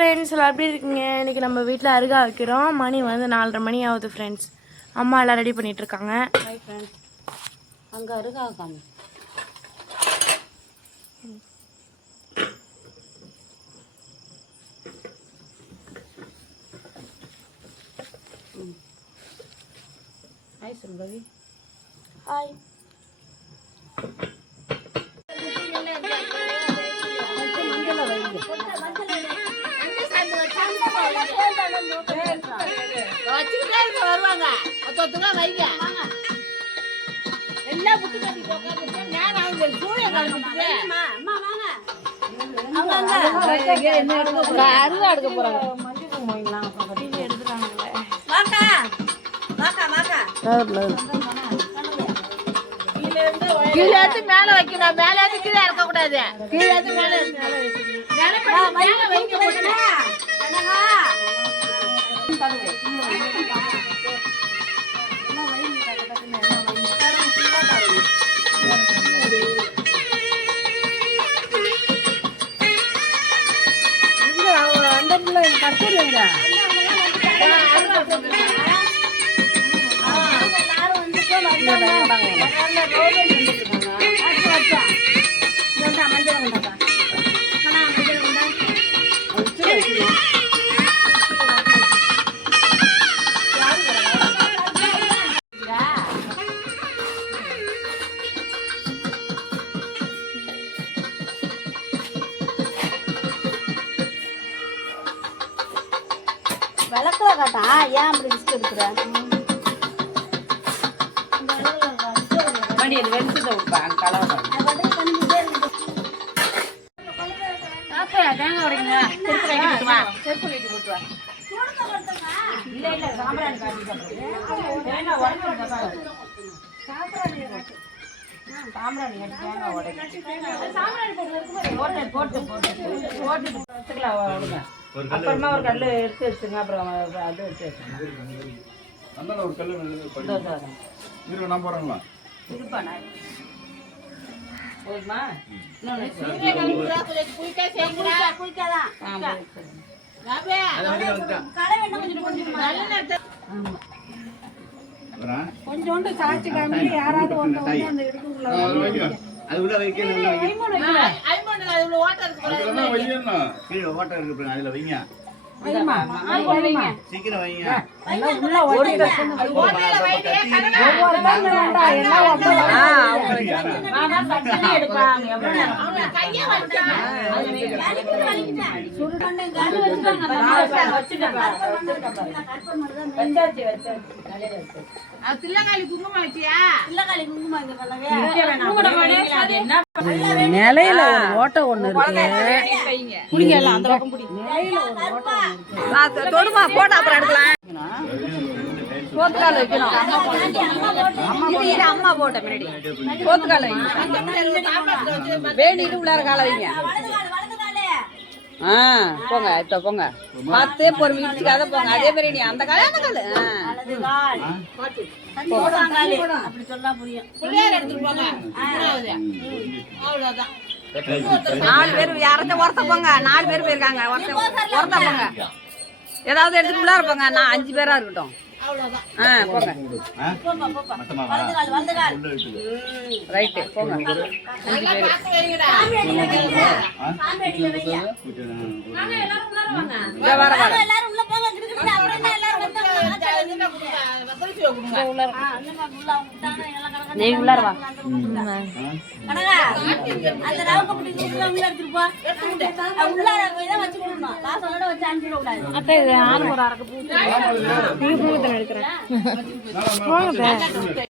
Friends எல்லாம் எப்படி இருக்கீங்க? இன்றைக்கி நம்ம வீட்டில் அருகா வைக்கிறோம். மணி வந்து 4:30 மணி ஆகுது ஃப்ரெண்ட்ஸ். அம்மா எல்லாம் ரெடி பண்ணிகிட்ருக்காங்க. அங்கே அருகா இருக்காங்க. ஹாய் சொல்பவி. ஹாய். வருவாங்க வைங்க எல்லா புட்டு அருவா எடுக்க போறாங்க. கீழே எடுத்து மேல வைக்கணும். மேல எடுத்து கீழே இறக்க கூடாது. கீழே எடுத்து மேல விளக்கல காட்டா. ஏன் அப்படி ரிஸ்க் எடுக்கிற? தேங்காய் உடைக்கணுமா? செருப்பு வீட்டு போட்டு வா. இல்ல இல்ல சாம்பிராணி காட்டி தேங்காய் உடைக்கணும். சாம்பிராணி தேங்காய் உடைக்கணும். போட்டு வச்சுக்கலாம். அப்புறமா ஒரு கல் எடுத்து வச்சுங்க. அப்புறம் அது எடுத்து வச்சுங்க. ஒரு கல் போறாங்களா இருப்பாண்ணா போதுமா? கொஞ்சோண்டு சாட்சி காமி யாராவது அந்த இடத்துக்குள்ள அது உள்ள வைக்கணும். ஓட்டை இருக்கு அதுல வைங்க. சீக்கிரம் வைங்க. நிலையில ஒரு ஓட்டை ஒண்ணு இருக்கு. குடிக்கலாம் அந்த பக்கம் குடி. நிலையில ஒரு ஓட்டை தொடுமா போட்டா அப்புறம் எடுக்கலாம். போத்துக்கால வைக்கணும். அம்மா போட்ட முன்னாடி போத்துக்கால வைக்கணும். வேண்டிட்டு உள்ளார கால வைங்க. போங்க இப்ப போங்க. பார்த்து பொறுமை இடிச்சுக்காத போங்க. அதே மாதிரி நீ அந்த கால அந்த கால அப்படி சொன்னா புரியும். அவ்வளவுதான். 4 பேர் யாராச்சும் ஒருத்த போங்க. 4 பேர் போயிருக்காங்க. ஒருத்த போங்க. ஏதாவது எடுத்துட்டு உள்ளார போங்க. நான் 5 பேரா இருக்கட்டும். போங்க. ரைட்டு போங்க. வர வர நீ உள்ளார வா. அத்தை ஆண் ஒரு அரக்கு பூ எடுக்கிறேன்.